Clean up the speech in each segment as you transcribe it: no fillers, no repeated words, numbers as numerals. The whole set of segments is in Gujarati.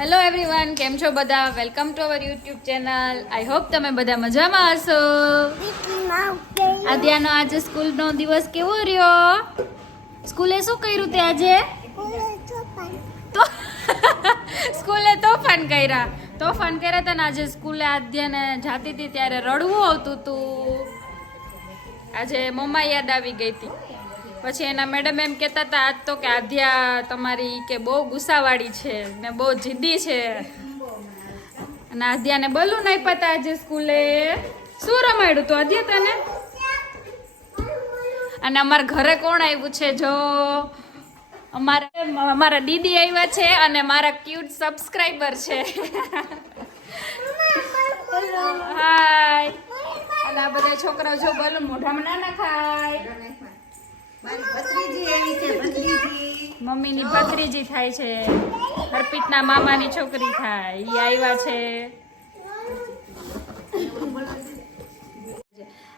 હેલો એવરીવન, કેમ છો બધા? Welcome to our YouTube channel. I hope તમે બધા મજામાં હશો. આદ્યાનો આજે સ્કૂલનો દિવસ કેવો રહ્યો? સ્કૂલે શું કર્યું તે આજે? સ્કૂલે તોફાન કર્યા હતા ને આજે સ્કૂલે આદ્યાને જાતી હતી ત્યારે રડવું આવતું હતું. આજે મમ્મા યાદ આવી ગઈ હતી. પછી એના મેડમ એમ કહેતા હતા આજ તો કે આદ્યા તમારી કે બહુ ગુસ્સાવાળી છે ને બહુ જિદ્દી છે. અને આદ્યાને બલૂન આપ્યા હતા આજે સ્કૂલે. શું રમાડ્યું તું આદ્યા તને? અને અમારા ઘરે કોણ આવ્યું છે? જો અમારા દીદી આવ્યા છે અને મારા ક્યુટ સબસ્ક્રાઇબર છે. હાય. અને આ બધા છોકરાઓ જો બલૂન મોઢામાં ના નખાય. મમ્મીની ભત્રીજી થાય છે. અર્પિતના મામાની છોકરી થાય. ઈ આવ્યા છે.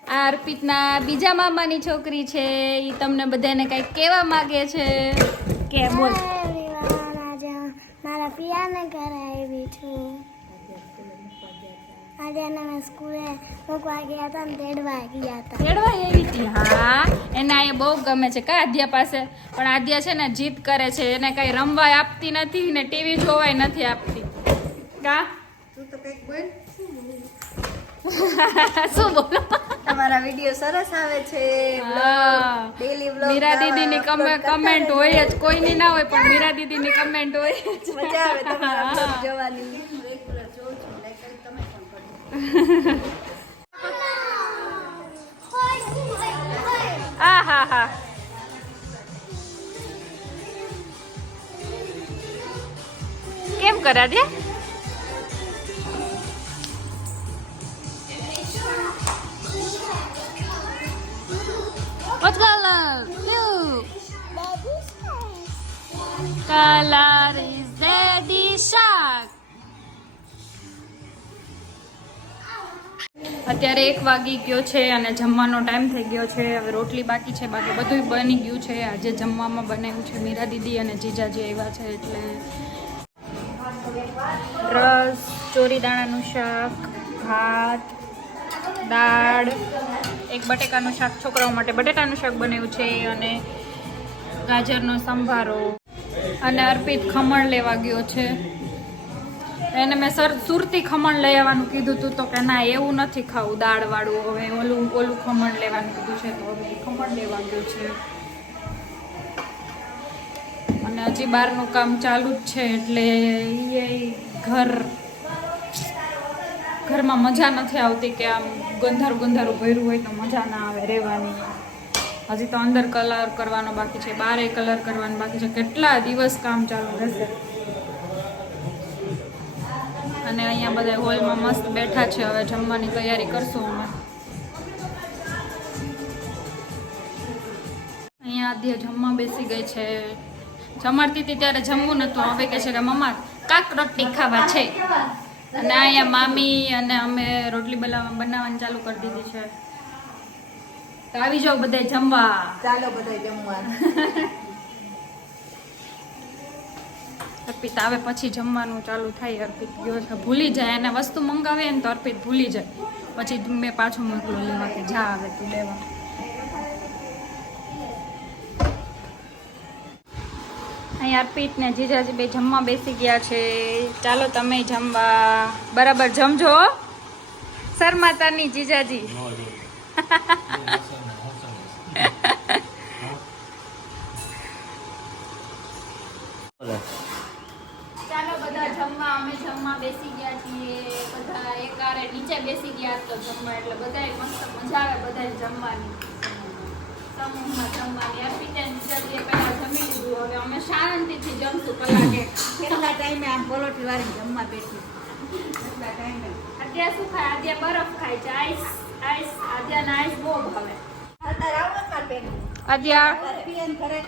આ અર્પિતના બીજા મામાની છોકરી છે. ઈ તમને બધાને કઈક કહેવા માંગે છે. કે બોલ. મારા પિયાને ઘરે આવી છું. આજે મેં સ્કૂલે મૂકવા ગયા હતા ને તેડવા ગયા હતા. તેડવા એવી હતી? હા, એને આ બહુ ગમે છે કા આદ્યા પાસે. પણ આદ્યા છે ને જીદ કરે છે. એને કઈ રમવા આપતી નથી ને ટીવી જોવાય નથી આપતી. કા તું તો કઈક બોલ. શું બોલો? તમારા વિડિયો સરસ આવે છે. Daily vlog. મીરા દીદીની કમેન્ટ હોય જ. કોઈની ના હોય પણ મીરા દીદીની કમેન્ટ હોય જ. મજા આવે તમારા વ્લોગ જોવાની. રેગ્યુલર જોઉં છું. લાઈક તમે પણ કરો. હા હા હા. કેમ કરા દે? What color? Blue. Color is daddy shark. અત્યારે 1 વાગી ગયો છે અને જમવાનો ટાઈમ થઈ ગયો છે. હવે રોટલી બાકી છે, બાકી બધું બની ગયું છે. આજે જમવામાં બનાવ્યું છે મીરા દીદી અને જીજાજી આવ્યા છે એટલે રસ, ચોરી દાણાનું શાક, ભાત, દાળ, એક બટેકાનું શાક, છોકરાઓ માટે બટેટાનું શાક બનાવ્યું છે અને ગાજરનો સંભારો. અને અર્પિત ખમણ લેવા ગયો છે. એને મેં સુરતી ખમણ લઈ આવવાનું કીધું હતું તો કે ના એવું નથી ખાવું દાળવાળું. હવે ઓલું ખમણ લેવાનું કીધું છે તો હવે ખમણ લેવા ગયું છે. અને હજી બહારનું કામ ચાલુ જ છે એટલે એ ઘરમાં મજા નથી આવતી કે આમ ગંધારું ભર્યું હોય તો મજા ના આવે રહેવાની. હજી તો અંદર કલર કરવાનો બાકી છે, બારે કલર કરવાનો બાકી છે. કેટલા દિવસ કામ ચાલુ રહેશે. અને અહીંયા બધા હોલમાં મસ્ત બેઠા છે. હવે જમવાની તૈયારી કરશું અમે. અહીંયા આદ્યા જમવા બેસી ગઈ છે. જમાડતી હતી ત્યારે જમવું નતું. હવે કહે છે કે મમ્મા કાક રોટલી ખાવા છે. અને અહીંયા મામી અને અમે રોટલી બનાવવાની ચાલુ કરી દીધી છે. તો આવી જાઓ બધા જમવા. ચાલો બધા જમવા. અર્પિત આવે પછી જમવાનું ચાલુ થાય. અર્પિત ગયો છે, ભૂલી જાય. એને વસ્તુ મંગાવે ને તો અર્પિત ભૂલી જાય. પછી મેં પાછું મોકલું લેવા કે જા આવે તું લેવા. અહીંયા અર્પિત ને જીજાજી બે જમવા બેસી ગયા છે. ચાલો તમે જમવા. બરાબર જમજો શરમાતાની જીજાજી. ચાલો બધા જમવા. અમે જમવા બેસી ગયા છીએ. બધા એકારે નીચે બેસી ગયા તો જમવા એટલે બધાય મસ્ત મજા આવે બધાય જમવાની. સમૂહમાં જમવાની. અર્પિતા જીજાજીએ પહેલા જમી લીધું. હવે અમે શાંતિથી જમશું કલાકે. કેટલા ટાઈમે આમ પલોઠી વાળી જમવા બેઠી. કેટલા ટાઈમે. અત્યારે શું ખાય? આદ્યા બરફ ખાય છે. આઈસ. આદ્યાને આઈસ બહુ ભાવે. અત્યારે આવો ને માર બેન. આદ્યા પિયન કરે.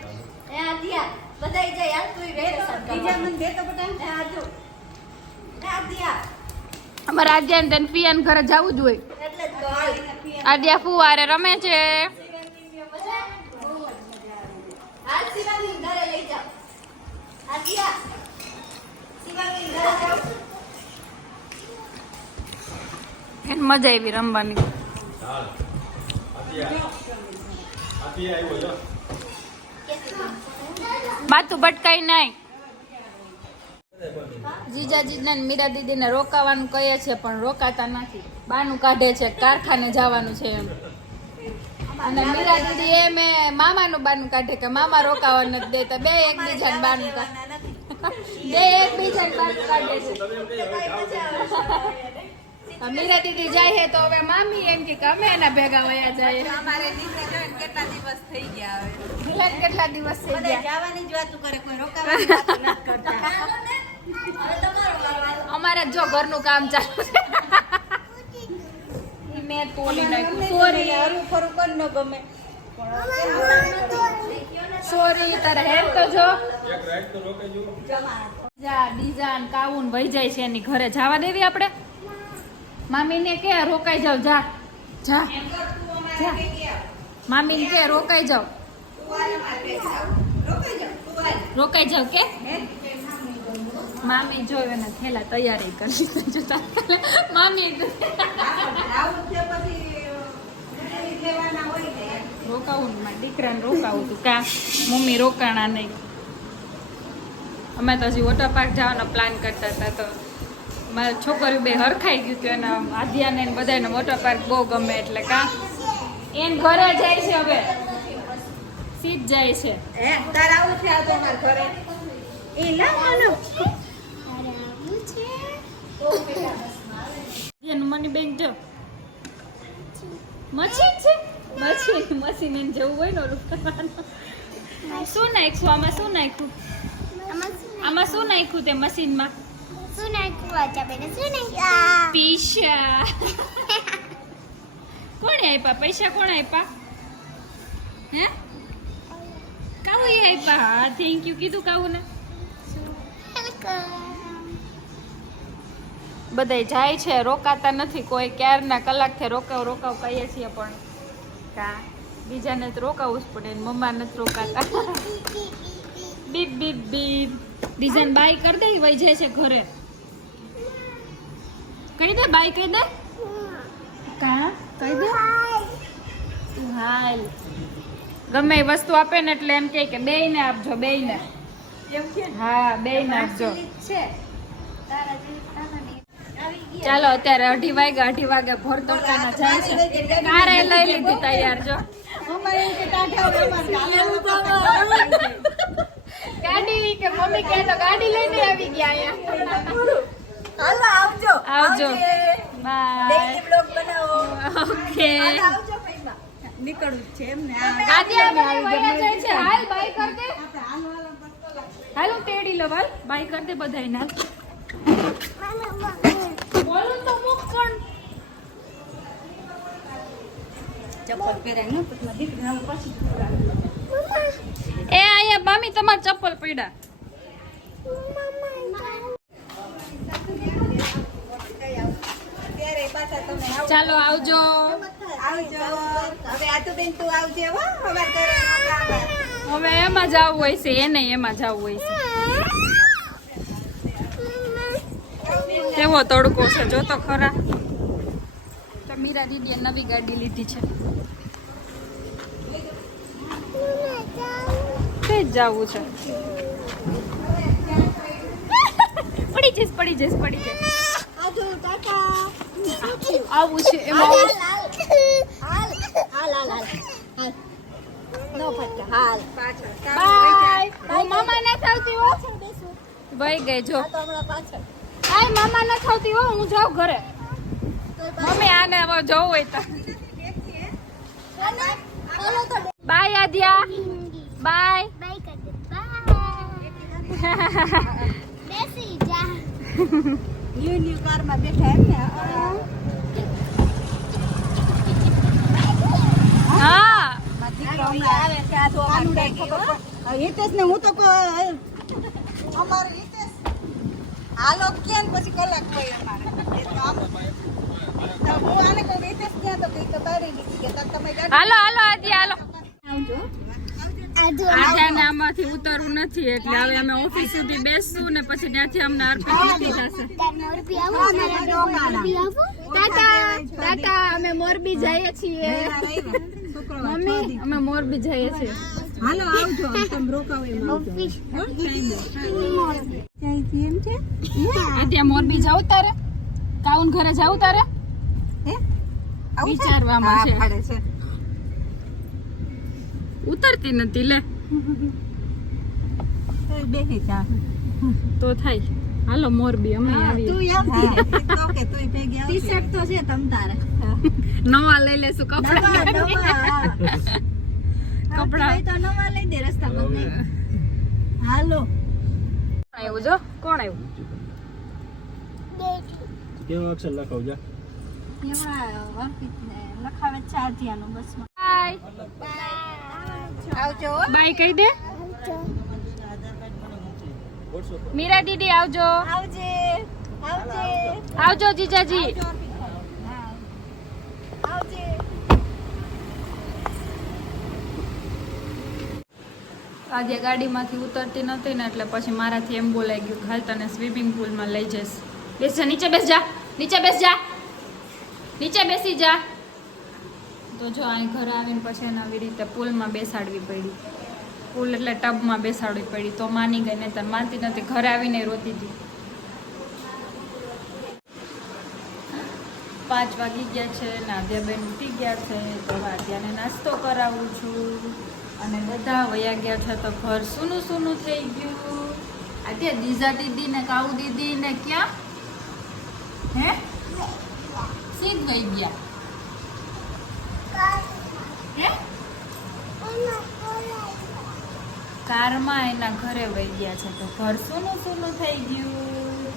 એ આદ્યા બધાય જાય. હાલ તું બીજા મને દે તો બટા. એ આજો. એ આદ્યા. અમારા આદ્યાને તેને પિયાન ઘરે જવું જ હોય. એટલે જ તો હાલ. આદ્યા ફુવારે રમે છે. હાલ શિવાની ઘરે લઈ જાઓ. આદ્યા શિવાની ઘરે મજા આવી રમવાની. બાતું ભટકાઈ નાય. જીજાજીને મીરા દીદીને રોકાવાનું કહે છે પણ રોકાતા નથી. બાનું કાઢે છે કારખાને જવાનું છે એમ. અને મીરા દીદી એમ મામાનું બાનું કાઢે કે મામા રોકાવા નથી દેતા. બે એકબીજાને બાનું કાઢે. બે એકબીજાને બાનું કાઢે છે. મીરા દીદી જાય છે તો હવે મામી એમ કે અમે એના ભેગા વયા જાય. અમારે દીકરા જોઈને કેટલા દિવસ થઈ ગયા હવે. કેટલા દિવસ થઈ બધા ગયા. જવાની જ વાતો કરે, કોઈ રોકાવાની વાતો નથી કરતા. અમારે જો ઘરનું કામ ચાલુ છે. ઈ મેં તોડી નાખ્યું. સોરી. હરું ફરું કર ન ગમે. સોરી તારે હેર તો જો. જા ડીજાન કાઉન વહી જાય છે એની ઘરે. જવા દેવી આપણે. મામીને કે રોકાઈ જાવ. જા જા જા. મામીને કે રોકાઈ જાવ. રોકાઈ જાવ કે મામી જોયો ને થેલા તૈયારી કરી જોતા. મામી રોકાવું ને દીકરાને રોકાવું તું કા મમ્મી રોકાણા નહીં. અમે તો હજી વોટર પાર્ક જવાનો પ્લાન કરતા હતા તો મારી છોકરીઓ બે હરખાઈ ગયું હતું. એના આધ્યાને બધાને વોટર પાર્ક બહુ ગમે એટલે કા એને ઘરે જાય છે. હવે સીધ જાય છે. તારે આવું છે આ તો અમારા ઘરે. એ લાવવાનો એનું મની બેંક જો મશીન છે. મશીન એને જેવું હોય ને ઓલું કરવાનું. શું નાખ્યું આમાં? શું નાખ્યું આમાં? શું નાખ્યું તે મશીનમાં? પૈસા. કોણે આપ્યા પૈસા? કોણ આપ્યા? હે કાવું એ આપ્યા? હા થેન્ક યુ કીધું કાવું ને. બધાય જાય છે, રોકાતા નથી કોઈ. ક્યારના કલાકથી રોકાવ કહીએ છીએ પણ કા બીજાને તો રોકાવું જ પડે. મમ્મા નથી રોકાતા. Beep beep beep. ડિઝાઇન બાય કરી દે. વહી જાય છે ઘરે. કહી દે બાય કહી દે. કા કહી દે. હાલ ગમે એ વસ્તુ આપે ને એટલે એમ કે બેયને આપજો. બેયને હા બેયને આપજો. ચાલો અત્યારે 2:30 વાગે ભોર તડકાના જાય છે. કારે લઈ લીધી તૈયાર જો. ગાડી કે મમ્મી કહે તો ગાડી લઈને આવી ગયા અહીંયા. હાલો આવજો. આવજો. બાય. ડેઈલી બ્લોગ બનાવો. ઓકે. આવજો ભાઈમાં. નીકળવું જ છે એમને. આદ્યા ભાઈ વયા જાય છે. હાલ બાય કર દે. હાલ હું તેડી લો. હાલ બાય કર દે બધાયને. બોલું તો મુક પણ. ચપ્પલ પહેરાય ને પછી દીકરીને પછી એ આયા મામી તમારા ચપ્પલ પડ્યા. ત્યારે પાછા તમે ચાલો આવજો. આવજો. હવે આતુબેન તું આવજે હો અમાર ઘરે. હવે એમાં જવું હોય છે. એને એમાં જવું હોય છે. કેવો તડકો છે જો તો ખરા. તો મીરા દીદીએ નવી ગાડી લીધી છે. તે જ જવું છે. પડી જઈશ. આવજો ટાટા. આવું છે એમાં. હાલ. નો ફટકા. હાલ પાછળ. બાય. હું મામા ના થાવતી હો. વહી ગઈ જો. તો હમણાં પાછળ. આય મામા ના થાવતી હો. હું જાઉં ઘરે. મમ્મી આને હવે જવું હોય તો. બાય આદ્યા. બાય. ન્યુ કારમાં બેઠા એમ ને. હા આવે છે આ તો હિતેશ ને હું તો અમારે હિતેશ હાલો ક્યાં પછી કલાક હોય અમારે. તો હું આને કહું હિતેશ ક્યાં તો કઈ તો તારી નીકળી ગયા તમે હાલો આદ્યા હાલો. આવજો. આજે ને આમાંથી ઉતરવું નથી એટલે હવે અમે ઓફિસ સુધી બેસશું ને પછી ત્યાંથી અમને અર્પિત મૂકી જશે. ટાટા અમે મોરબી જઈએ છીએ. મમ્મી અમે મોરબી જઈએ છીએ. હાલો આવજો તમે રોકાવો એમ છે ત્યાં મોરબી જાવ તારે કાઉન ઘરે જાવ તારે હે વિચારવામાં છે. ફાડે છે ઉતરતી નથી લે તો બેસી જા તો થાય. હાલો મોરબી અમે આવીએ. તું તો કે તું ભેગી આવશે ટી-શર્ટ તો છે તમ તારે નવા લઈ લેશું કપડા. કપડા તો નવા લઈ દે રસ્તા બદલે હાલો આવ્યું જો કોણ આવ્યું? કેવો અક્ષર લખાવ જા એમાં વર્કિતને લખાવે છે આધ્યાનું બસમાં બાય આવજો બાય કહી દે. મીરા દીદી આવજો. આવજે આવજે આવજો જીજાજી. આવજે આજે ગાડીમાંથી ઉતરતી નથી ને એટલે પછી મારાથી એમ બોલાઈ ગયું હાલ તને સ્વિમિંગ પુલમાં લઈ જઈશ. બેસ જા નીચે બેસ જા નીચે બેસ જા નીચે બેસી જા. તો જો અહીં ઘરે આવીને પછી એને આવી રીતે પુલમાં બેસાડવી પડી. પુલ એટલે ટબમાં બેસાડવી પડી તો માની ગઈ નહીં તને માનતી નથી. ઘરે આવીને રોતી હતી. 5 વાગી ગયા છે ને આદ્યાબેન ઉઠી ગયા છે તો આદ્યાને નાસ્તો કરાવું છું અને બધા વયા ગયા છે તો ઘર સૂનું સૂનું થઈ ગયું. આદ્યા દીઝા દીદી ને કાઉ દીદી ને ક્યાં હે સીધ વહી ગયા હે કારમાં એના ઘરે વહી ગયા છે તો ઘર સૂનું સૂનું થઈ ગયું.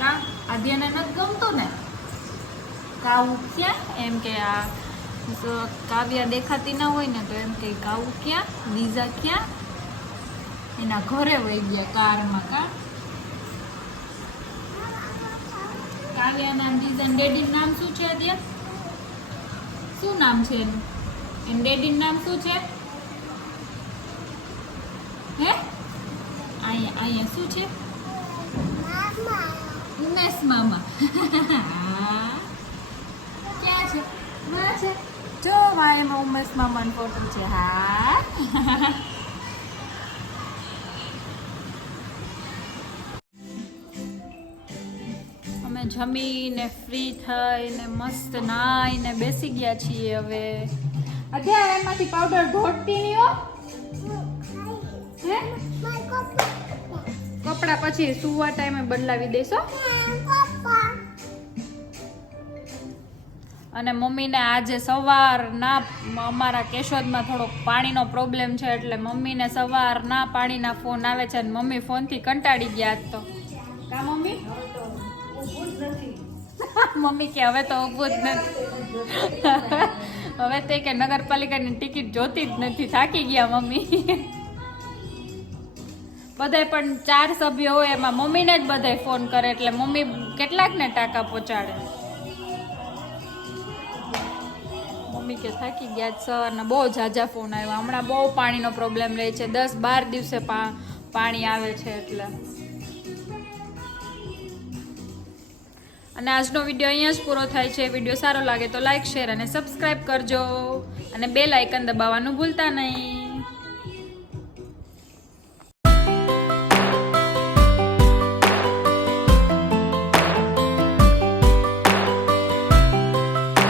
કા આદ્યાને નથી ગમતું ને કાવું ક્યાં એમ કે આ કાવ્યા દેખાતી ના હોય ને તો એમ કે કાવું ક્યાં દીઝા ક્યાં એના ઘરે વહી ગયા કારમાં. કા કાવ્યાના દીઝા ડેડીનું નામ શું છે? આદ્યા શું નામ છે એનું? એન ડેડીનું નામ શું છે? હે અહીંયા શું છે? ઉમેશ મામા. ક્યાં છે? માં છે જો એમાં ઉમેશ મામાનો ફોટો છે. હા અમે જમીને ફ્રી થઈને મસ્ત નાઈને બેસી ગયા છીએ. હવે અત્યારે એમાંથી પાવડર ઘોટતી નહીં હો. હે કપડા પછી સુવા ટાઈમે બદલાવી દેશો. અને મમ્મીને આજે સવારના અમારા કેશોદમાં થોડોક પાણીનો પ્રોબ્લેમ છે એટલે મમ્મીને સવારના પાણીના ફોન આવે છે અને મમ્મી ફોનથી કંટાળી ગયા આજ તો. કા મમ્મી? મમ્મી કે હવે તો ઊભું જ નથી. હવે તે કે નગરપાલિકાની ટિકિટ જોતી જ નથી. થાકી ગયા મમ્મી. બધાય પણ 4 સભ્યો હોય એમાં મમ્મીને જ બધાય ફોન કરે એટલે મમ્મી કેટલાકને ટાંકા પહોંચાડે. મમ્મી કે થાકી ગયા છે અને બહુ ઝાઝા ફોન આવ્યા. હમણાં બહુ પાણીનો પ્રોબ્લેમ રહે છે. 10-12 દિવસે પાણી આવે છે એટલે. અને આજનો વિડીયો અહીંયા જ પૂરો થાય છે. વિડીયો સારો લાગે તો લાઈક શેર અને સબસ્ક્રાઈબ કરજો અને બેલ આઇકન દબાવવાનું ભૂલતા નહીં.